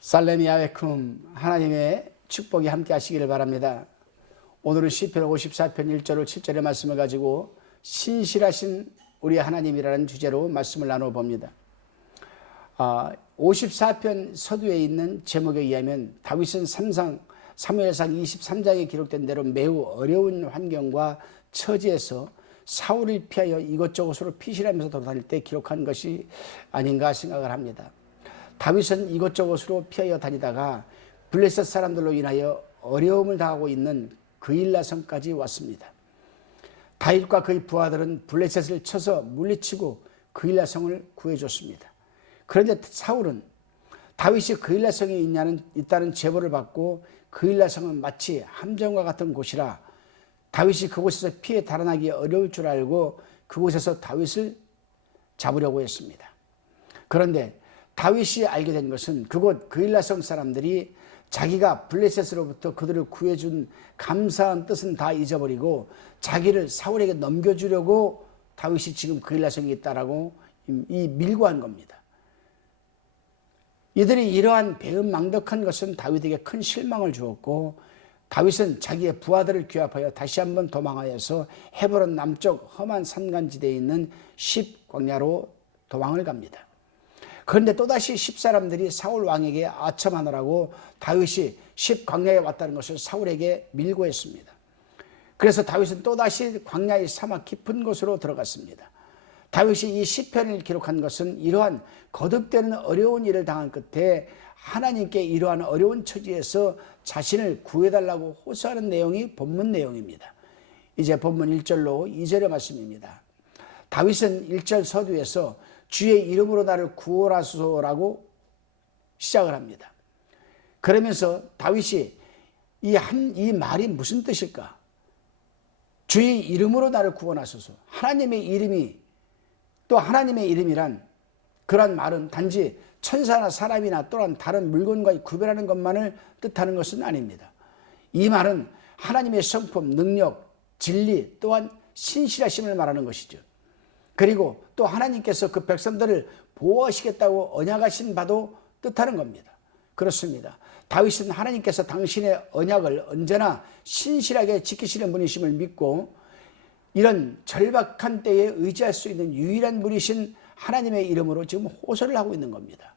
살렘 야훼쿰 하나님의 축복이 함께 하시기를 바랍니다. 오늘은 시편 54편 1절로 7절의 말씀을 가지고 신실하신 우리 하나님이라는 주제로 말씀을 나눠봅니다. 54편 서두에 있는 제목에 의하면 다윗은 사무엘상 23장에 기록된 대로 매우 어려운 환경과 처지에서 사울을 피하여 이곳저곳으로 피신하면서 돌아다닐 때 기록한 것이 아닌가 생각을 합니다. 다윗은 이곳저곳으로 피하여 다니다가 블레셋 사람들로 인하여 어려움을 당하고 있는 그일라성까지 왔습니다. 다윗과 그의 부하들은 블레셋을 쳐서 물리치고 그일라성을 구해줬습니다. 그런데 사울은 다윗이 그일라성에 있다는 제보를 받고 그일라성은 마치 함정과 같은 곳이라 다윗이 그곳에서 피해 달아나기 어려울 줄 알고 그곳에서 다윗을 잡으려고 했습니다. 그런데 다윗이 알게 된 것은 그곳 그일라성 사람들이 자기가 블레셋으로부터 그들을 구해준 감사한 뜻은 다 잊어버리고 자기를 사울에게 넘겨주려고 다윗이 지금 그일라성에 있다라고 밀고 한 겁니다. 이들이 이러한 배은망덕한 것은 다윗에게 큰 실망을 주었고 다윗은 자기의 부하들을 규합하여 다시 한번 도망하여서 헤브론 남쪽 험한 산간지대에 있는 십 광야로 도망을 갑니다. 그런데 또다시 십 사람들이 사울 왕에게 아첨하느라고 다윗이 십 광야에 왔다는 것을 사울에게 밀고 했습니다. 그래서 다윗은 또다시 광야의 사막 깊은 곳으로 들어갔습니다. 다윗이 이 시편을 기록한 것은 이러한 거듭되는 어려운 일을 당한 끝에 하나님께 이러한 어려운 처지에서 자신을 구해달라고 호소하는 내용이 본문 내용입니다. 이제 본문 1절로 2절의 말씀입니다. 다윗은 1절 서두에서 주의 이름으로 나를 구원하소서라고 시작을 합니다. 그러면서 다윗이 이 말이 무슨 뜻일까? 주의 이름으로 나를 구원하소서. 하나님의 이름이 또 하나님의 이름이란 그런 말은 단지 천사나 사람이나 또한 다른 물건과 구별하는 것만을 뜻하는 것은 아닙니다. 이 말은 하나님의 성품, 능력, 진리 또한 신실하심을 말하는 것이죠. 그리고 또 하나님께서 그 백성들을 보호하시겠다고 언약하신 바도 뜻하는 겁니다. 그렇습니다. 다윗은 하나님께서 당신의 언약을 언제나 신실하게 지키시는 분이심을 믿고 이런 절박한 때에 의지할 수 있는 유일한 분이신 하나님의 이름으로 지금 호소를 하고 있는 겁니다.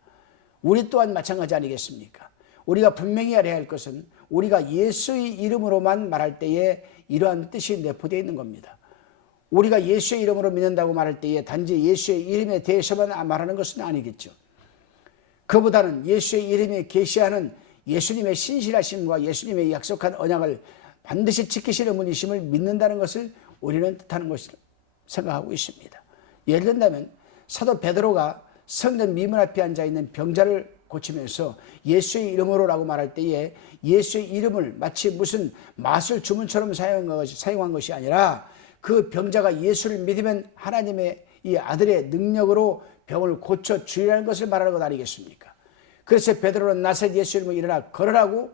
우리 또한 마찬가지 아니겠습니까? 우리가 분명히 알아야 할 것은 우리가 예수의 이름으로만 말할 때에 이러한 뜻이 내포되어 있는 겁니다. 우리가 예수의 이름으로 믿는다고 말할 때에 단지 예수의 이름에 대해서만 말하는 것은 아니겠죠. 그보다는 예수의 이름에 계시하는 예수님의 신실하심과 예수님의 약속한 언약을 반드시 지키시는 분이심을 믿는다는 것을 우리는 뜻하는 것을 생각하고 있습니다. 예를 든다면 사도 베드로가 성전 미문 앞에 앉아있는 병자를 고치면서 예수의 이름으로라고 말할 때에 예수의 이름을 마치 무슨 마술 주문처럼 사용한 것이 아니라 그 병자가 예수를 믿으면 하나님의 이 아들의 능력으로 병을 고쳐 주리라는 것을 말하는 것 아니겠습니까? 그래서 베드로는 나사렛 예수 이름으로 일어나 걸으라고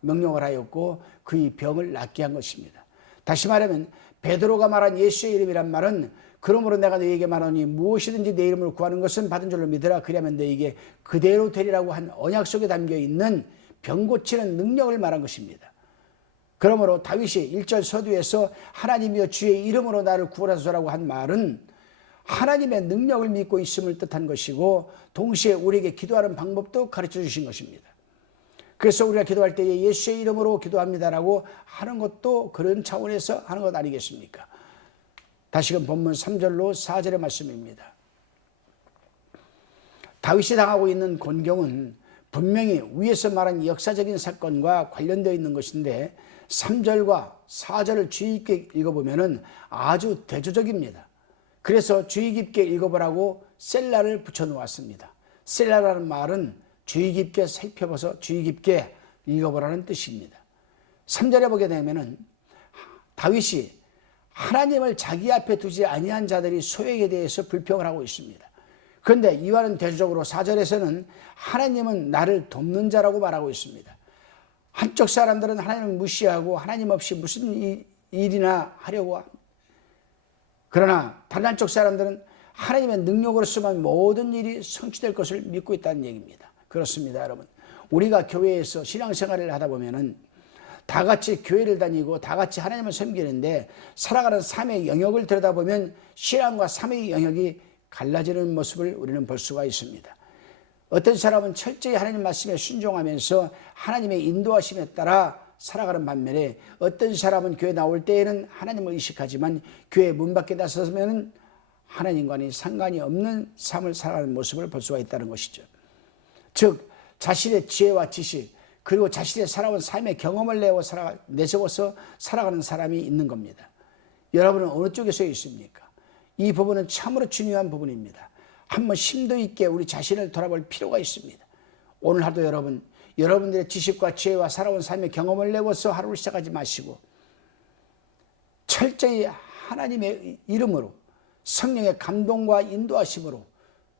명령을 하였고 그의 병을 낫게 한 것입니다. 다시 말하면 베드로가 말한 예수의 이름이란 말은 그러므로 내가 너에게 말하노니 무엇이든지 내 이름으로 구하는 것은 받은 줄로 믿으라. 그리하면 너에게 그대로 되리라고 한 언약 속에 담겨있는 병 고치는 능력을 말한 것입니다. 그러므로 다윗이 1절 서두에서 하나님이여 주의 이름으로 나를 구원하소서라고 한 말은 하나님의 능력을 믿고 있음을 뜻한 것이고 동시에 우리에게 기도하는 방법도 가르쳐 주신 것입니다. 그래서 우리가 기도할 때에 예수의 이름으로 기도합니다라고 하는 것도 그런 차원에서 하는 것 아니겠습니까? 다시금 본문 3절로 4절의 말씀입니다. 다윗이 당하고 있는 곤경은 분명히 위에서 말한 역사적인 사건과 관련되어 있는 것인데 3절과 4절을 주의 깊게 읽어보면 아주 대조적입니다. 그래서 주의 깊게 읽어보라고 셀라를 붙여놓았습니다. 셀라라는 말은 주의 깊게 살펴봐서 주의 깊게 읽어보라는 뜻입니다. 3절에 보게 되면 다윗이 하나님을 자기 앞에 두지 아니한 자들이 소액에 대해서 불평을 하고 있습니다. 그런데 이와는 대조적으로 4절에서는 하나님은 나를 돕는 자라고 말하고 있습니다. 한쪽 사람들은 하나님을 무시하고 하나님 없이 무슨 일이나 하려고 합니다. 그러나 다른 한쪽 사람들은 하나님의 능력으로서만 모든 일이 성취될 것을 믿고 있다는 얘기입니다. 그렇습니다, 여러분. 우리가 교회에서 신앙생활을 하다 보면은 다 같이 교회를 다니고 다 같이 하나님을 섬기는데 살아가는 삶의 영역을 들여다보면 신앙과 삶의 영역이 갈라지는 모습을 우리는 볼 수가 있습니다. 어떤 사람은 철저히 하나님 말씀에 순종하면서 하나님의 인도하심에 따라 살아가는 반면에 어떤 사람은 교회 나올 때에는 하나님을 의식하지만 교회 문 밖에 나서면 하나님과는 상관이 없는 삶을 살아가는 모습을 볼 수가 있다는 것이죠. 즉 자신의 지혜와 지식 그리고 자신의 살아온 삶의 경험을 내세워서 살아가는 사람이 있는 겁니다. 여러분은 어느 쪽에 서 있습니까? 이 부분은 참으로 중요한 부분입니다. 한번 심도 있게 우리 자신을 돌아볼 필요가 있습니다. 오늘 하루 여러분들의 지식과 지혜와 살아온 삶의 경험을 내워서 하루를 시작하지 마시고 철저히 하나님의 이름으로 성령의 감동과 인도하심으로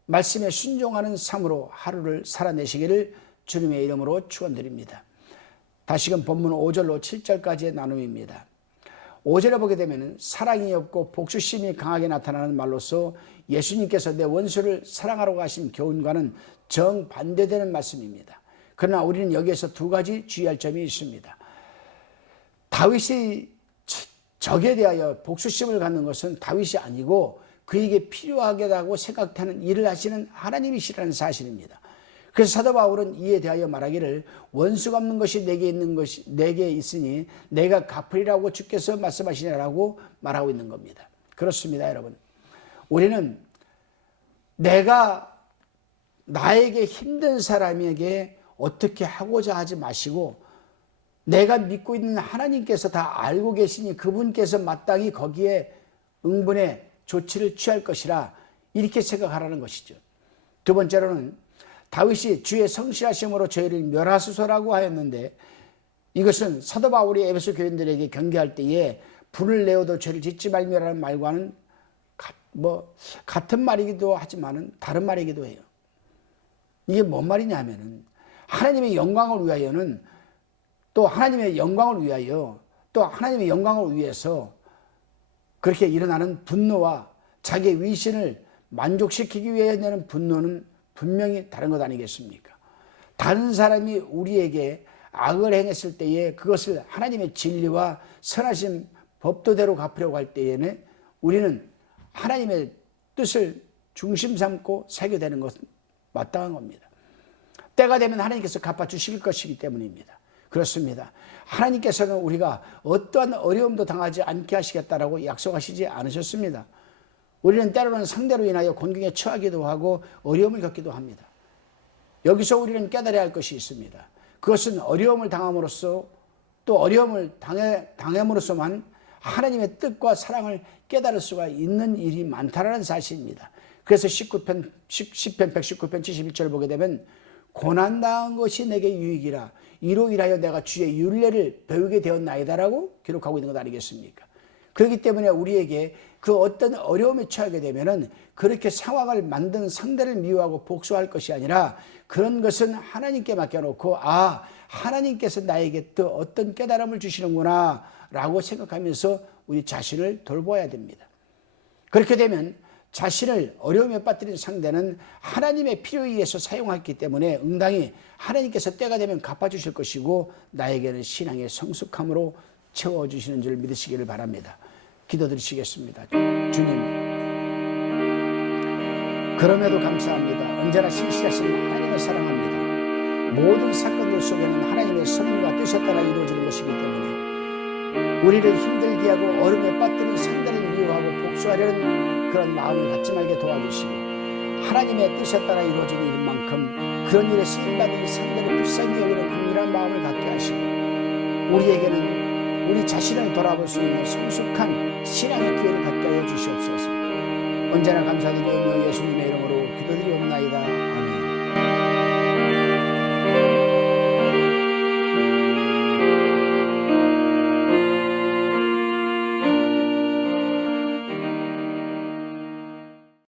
말씀에 순종하는 삶으로 하루를 살아내시기를 주님의 이름으로 축원드립니다. 다시금 본문 5절로 7절까지의 나눔입니다. 5절에 보게 되면 사랑이 없고 복수심이 강하게 나타나는 말로서 예수님께서 내 원수를 사랑하라고 하신 교훈과는 정반대되는 말씀입니다. 그러나 우리는 여기에서 두 가지 주의할 점이 있습니다. 다윗이 적에 대하여 복수심을 갖는 것은 다윗이 아니고 그에게 필요하겠다고 생각하는 일을 하시는 하나님이시라는 사실입니다. 그래서 사도 바울은 이에 대하여 말하기를 원수 갚는 것이 내게 있으니 내가 갚으리라고 주께서 말씀하시냐라고 말하고 있는 겁니다. 그렇습니다, 여러분. 우리는 나에게 힘든 사람에게 어떻게 하고자 하지 마시고 내가 믿고 있는 하나님께서 다 알고 계시니 그분께서 마땅히 거기에 응분의 조치를 취할 것이라 이렇게 생각하라는 것이죠. 두 번째로는 다윗이 주의 성실하심으로 저희를 멸하소서라고 하였는데 이것은 사도 바울이 에베소 교인들에게 경계할 때에 불을 내어도 죄를 짓지 말며라는 말과는 같은 말이기도 하지만 다른 말이기도 해요. 이게 뭔 말이냐 하면은 하나님의 영광을 위하여는 또 하나님의 영광을 위하여 또 하나님의 영광을 위해서 그렇게 일어나는 분노와 자기의 위신을 만족시키기 위해 내는 분노는 분명히 다른 것 아니겠습니까? 다른 사람이 우리에게 악을 행했을 때에 그것을 하나님의 진리와 선하신 법도대로 갚으려고 할 때에는 우리는 하나님의 뜻을 중심 삼고 살게 되는 것은 마땅한 겁니다. 때가 되면 하나님께서 갚아주실 것이기 때문입니다. 그렇습니다. 하나님께서는 우리가 어떠한 어려움도 당하지 않게 하시겠다라고 약속하시지 않으셨습니다. 우리는 때로는 상대로 인하여 곤경에 처하기도 하고 어려움을 겪기도 합니다. 여기서 우리는 깨달아야 할 것이 있습니다. 그것은 어려움을 당함으로써 또 어려움을 당함으로써만 하나님의 뜻과 사랑을 깨달을 수가 있는 일이 많다는 사실입니다. 그래서 시편 119편 71절을 보게 되면 고난당한 것이 내게 유익이라 이로 인하여 내가 주의 율례를 배우게 되었나이다라고 기록하고 있는 것 아니겠습니까? 그렇기 때문에 우리에게 그 어떤 어려움에 처하게 되면은 그렇게 상황을 만든 상대를 미워하고 복수할 것이 아니라 그런 것은 하나님께 맡겨놓고 하나님께서 나에게 또 어떤 깨달음을 주시는구나 라고 생각하면서 우리 자신을 돌보아야 됩니다. 그렇게 되면 자신을 어려움에 빠뜨린 상대는 하나님의 필요에 의해서 사용했기 때문에 응당히 하나님께서 때가 되면 갚아주실 것이고 나에게는 신앙의 성숙함으로 채워주시는 줄 믿으시기를 바랍니다. 기도드리시겠습니다. 주님, 그럼에도 감사합니다. 언제나 신실하신 하나님을 사랑합니다. 모든 사건들 속에는 하나님의 섭리와 뜻에 따라 이루어지는 것이기 때문에 우리를 힘들게 하고 어려움에 빠뜨린 상대를 미워하고 복수하려는 그런 마음을 갖지 말게 도와주시고 하나님의 뜻에 따라 이루어지는 일만큼 그런 일에 쓰임받은 상대를 불쌍히 여기는 긍휼한 마음을 갖게 하시고 우리에게는 우리 자신을 돌아볼 수 있는 성숙한 신앙의 기회를 갖게 하여 주시옵소서. 언제나 감사드리며 예수님의 이름으로 기도드리옵나이다.